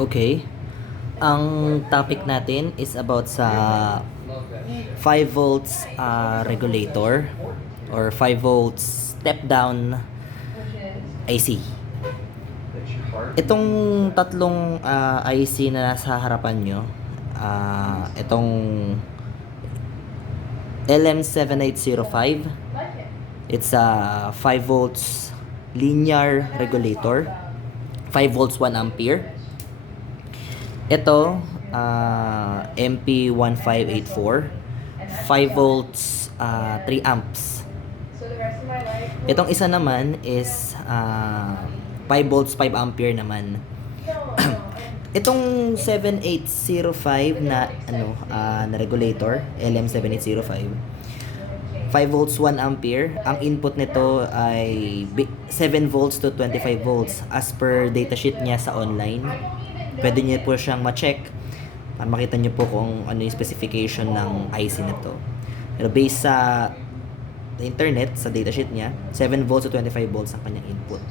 Okay. Ang topic natin is about sa 5 volts regulator or 5 volts step down IC. Itong tatlong IC na nasa harapan nyo, itong LM7805, it's a 5 volts linear regulator, 5 volts 1 ampere. Ito, MP1584, 5 volts, 3 amps. Itong isa naman is 5 volts 5 ampere naman. Itong 7805 na na regulator, LM7805, 5 volts 1 ampere. Ang input nito ay 7 volts to 25 volts as per datasheet niya sa online. Pwede niyo po siyang ma-check para makita niyo po kung ano yung specification ng IC na to. Pero based sa internet, sa datasheet niya, 7 volts to 25 volts ang kanyang input.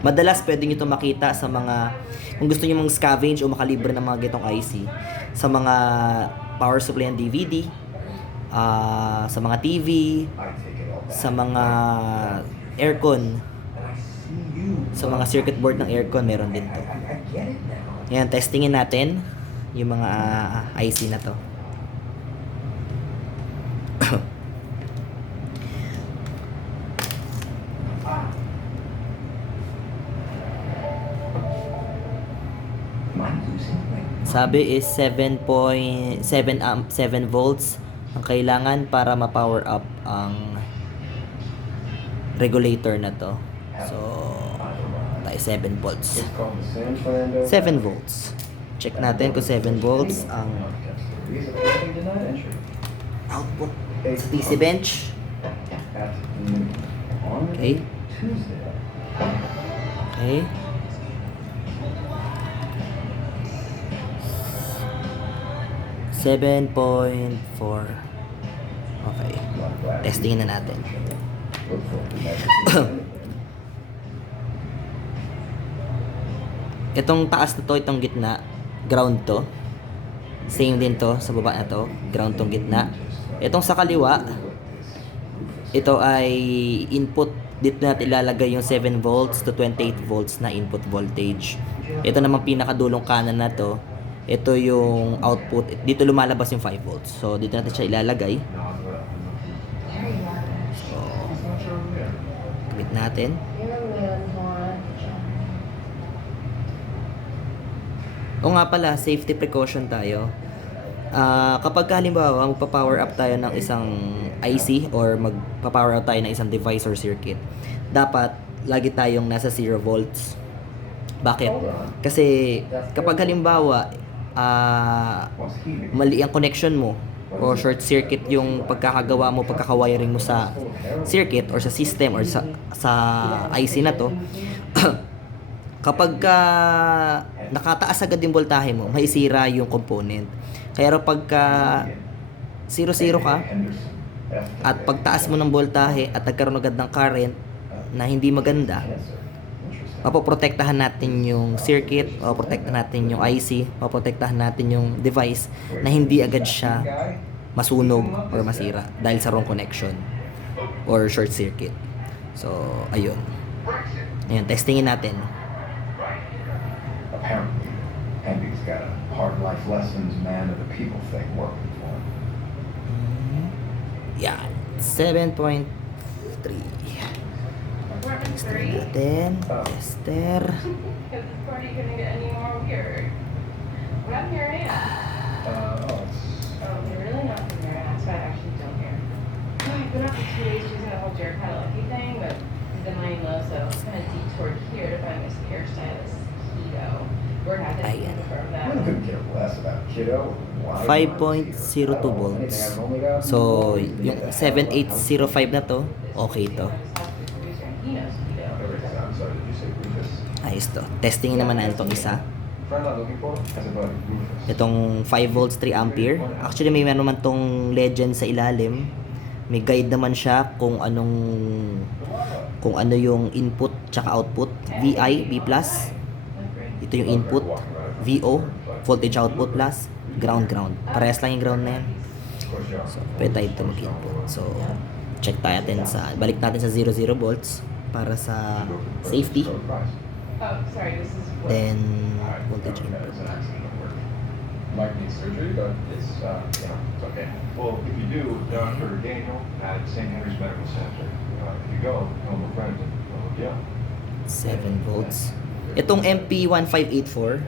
Madalas pwede niyo ito makita sa mga, kung gusto niyo mang scavenge o makalibre ng mga gitong IC, sa mga power supply and DVD, sa mga TV, sa mga aircon, sa mga circuit board ng aircon, meron din to. Yan, testingin natin yung mga IC na to. Sabi is 7 volts ang kailangan para ma-power up ang regulator na to. So, tayo 7 volts. 7 volts. Check natin kung 7 volts ang output sa DC bench. Okay. Okay. $7.4. Okay. Testingin na natin. Itong taas na to, itong gitna, ground to. Same din to sa baba na to, ground tong gitna. Itong sa kaliwa, ito ay input. Dito natin ilalagay yung 7 volts to 28 volts na input voltage. Ito naman pinakadulong kanan na to. Ito yung output. Dito lumalabas yung 5 volts. So, dito natin siya ilalagay. So, kapit natin. O nga pala, safety precaution tayo. Kapag halimbawa magpa-power up tayo ng isang IC or magpa-power up tayo ng isang device or circuit, dapat lagi tayong nasa 0 volts. Bakit? Kasi kapag halimbawa mali ang connection mo o short circuit yung pagkakagawa mo, pagkaka-wiring mo sa circuit or sa system or sa IC na to, kapag nakataas agad yung voltahe mo, maisira yung component. Kaya pagka 0-0 ka at pagtaas mo ng voltahe at nagkaroon agad ng current na hindi maganda, mapoprotektahan natin yung circuit, mapoprotektahan natin yung IC, mapoprotektahan natin yung device na hindi agad siya masunog or masira dahil sa wrong connection or short circuit. So, ayun. Ayun, testingin natin. Apparently, Henry's got a hard life lessons man of the people thing working for him. Yan, 7.3. Tester natin. Tester. Ayan. 5.02 volts. So, yung 7805 na to, okay to. Ayos to. Testingin naman na itong isa. Itong 5 volts 3 ampere. Actually may meron naman tong legend sa ilalim. May guide naman siya kung ano yung input tsaka output. VI, V+. Ito yung input. VO, voltage output plus, ground. Parehas lang yung ground na yan. So, pwede tayo ito mag-input. So, check tayo natin balik natin sa 0 volts para sa safety. Sorry, this is. Then, voltage input. Might need surgery, but it's okay. Well, if you do, Dr. Daniel at St. Henry's Medical Center, if you go, tell him a friend, yeah. 7 volts. Itong MP1584,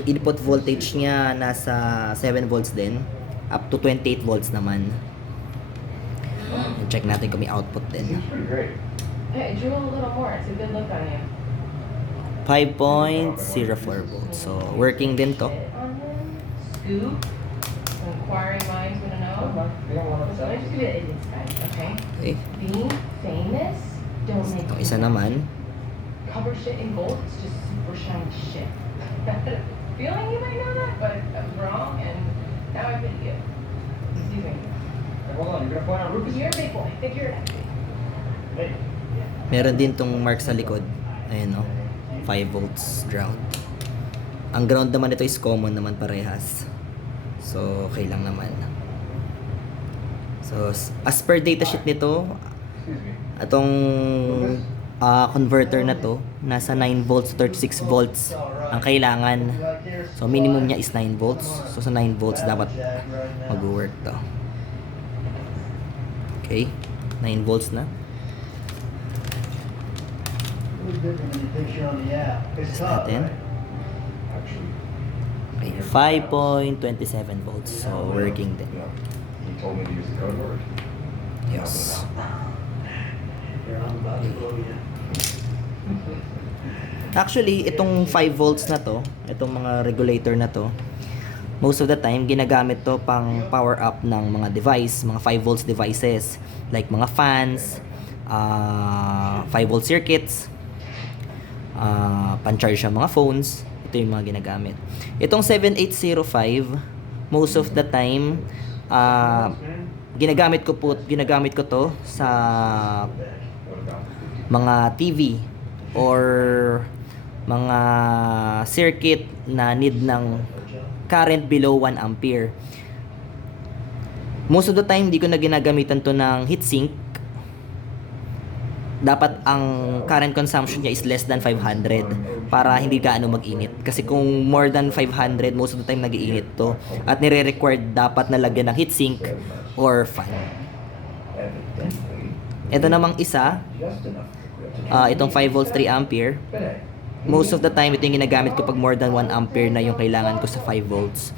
yung input voltage niya nasa 7 volts din, up to 28 volts naman. Check natin kung may output din. Seems pretty great. Hey, drool a little more. It's a good look on you. 5.04 volts. So, working din to. Scoop. Inquiring minds want to know. So I just give it idiots, guys, okay? Okay. Being famous, don't make Itong isa naman. cover shit in gold. It's just super shiny shit. Feeling you might know that, but I was wrong, and now I pity you. Excuse me. Hold on, you're gonna point out Rufus? You're a big boy. Figure it out. Hey. Meron din tong mark sa likod. Ayan o. 5 volts ground. Ang ground naman ito is common naman parehas. So, okay lang naman. So, as per datasheet nito, Excuse me. itong converter na to, nasa 9 volts to 36 volts ang kailangan. So, minimum niya is 9 volts. So, sa 9 volts dapat mag-work to. Okay. 9 volts na. Test natin. Actually, Okay, 5.27 volts. So, working din. he told me to use the code word. Yes. Actually, itong 5 volts na to, itong mga regulator na to, most of the time, ginagamit to pang power up ng mga device, mga 5 volts devices, like mga fans, 5 volt circuits, pan-charge ng mga phones. Ito yung mga ginagamit. Itong 7805, most of the time, ginagamit ko to sa mga TV or mga circuit na need ng current below 1 ampere. Most of the time, hindi ko na ginagamitan to ng heatsink. Dapat ang current consumption niya is less than 500 para hindi gaano mag-init. Kasi kung more than 500, most of the time nag-iinit to. At nire-required dapat na lagyan ng heatsink or fan. Ito namang isa, Just enough. itong 5 volts 3 ampere. Most of the time, ito yung ginagamit ko pag more than 1 ampere na yung kailangan ko sa 5 volts.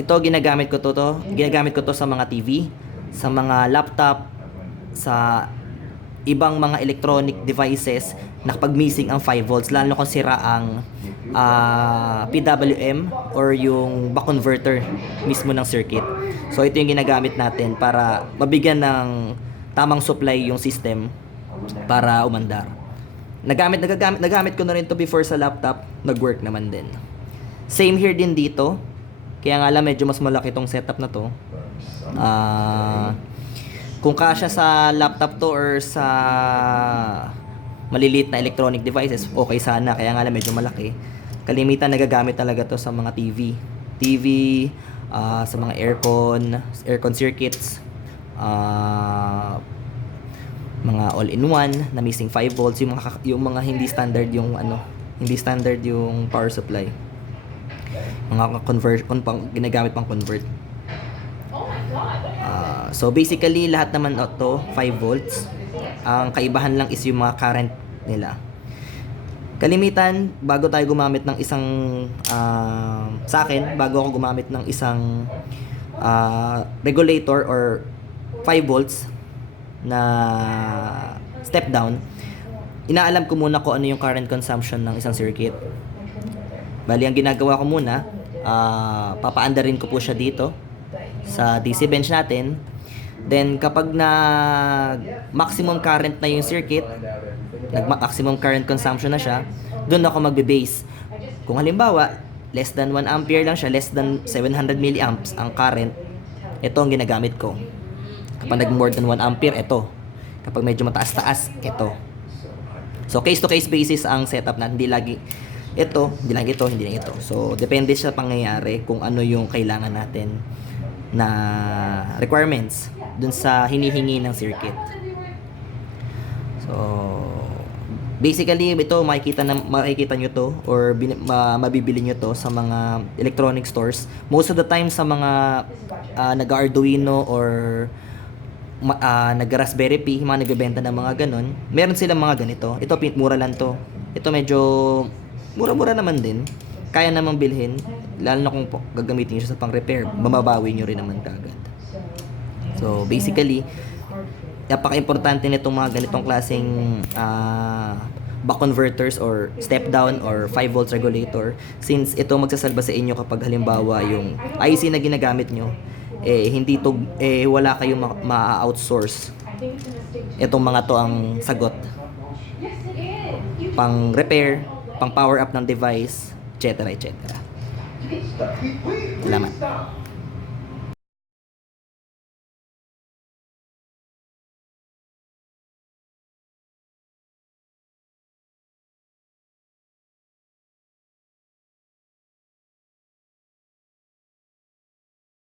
Ito ginagamit ko to sa mga TV, sa mga laptop, sa ibang mga electronic devices na kapag missing ang 5 volts, lalo kung sira ang PWM or yung buck converter mismo ng circuit. So ito yung ginagamit natin para mabigyan ng tamang supply yung system para umandar. Nagamit ko na rin to before sa laptop, nag-work naman din. Same here din dito. Kaya nga lang medyo mas malaki tong setup na to. Kung kasya sa laptop to or sa maliliit na electronic devices, okay sana. Kaya nga lang medyo malaki. Kalimitan nagagamit talaga to sa mga TV, sa mga aircon circuits, mga all-in-one na missing 5 volts, yung mga hindi standard yung power supply. Mga ginagamit pang convert. Oh my God, what happened? So basically lahat naman to 5 volts. Ang kaibahan lang is yung mga current nila. Kalimitan bago tayo gumamit ng isang sa akin, bago ako gumamit ng isang regulator or 5 volts na step down, inaalam ko muna kung ano yung current consumption ng isang circuit. Bali, ang ginagawa ko muna, papaandarin ko po siya dito sa DC bench natin. Then, kapag na maximum current na yung circuit, nag-maximum current consumption na siya, doon ako magbe-base. Kung halimbawa, less than 1 ampere lang siya, less than 700 milliamps ang current, ito ang ginagamit ko. Kapag nag more than 1 ampere, ito. Kapag medyo mataas-taas, ito. So case to case basis ang setup natin, hindi lagi ito, hindi lang ito, hindi lang ito. So depende sa pangyayari kung ano yung kailangan natin na requirements dun sa hinihingi ng circuit. So basically ito makikita nyo to or mabibili nyo to sa mga electronic stores. Most of the time sa mga nag-Arduino or nag-Raspberry Pi, mga nagbebenta ng mga ganon, meron silang mga ganito. Ito mura lang to. Ito medyo mura-mura naman din. Kaya namang bilhin, lalo na kung gagamitin nyo siya sa pang-repair, mababawi nyo rin naman kagad. So basically, napaka-importante nitong mga ganitong klaseng buck converters or step down or 5 volts regulator, since ito magsasalba sa inyo kapag halimbawa yung IC na ginagamit nyo hindi to wala kayong ma-outsource. Itong mga to ang sagot. Pang repair, pang power up ng device, etc. etc. Salamat.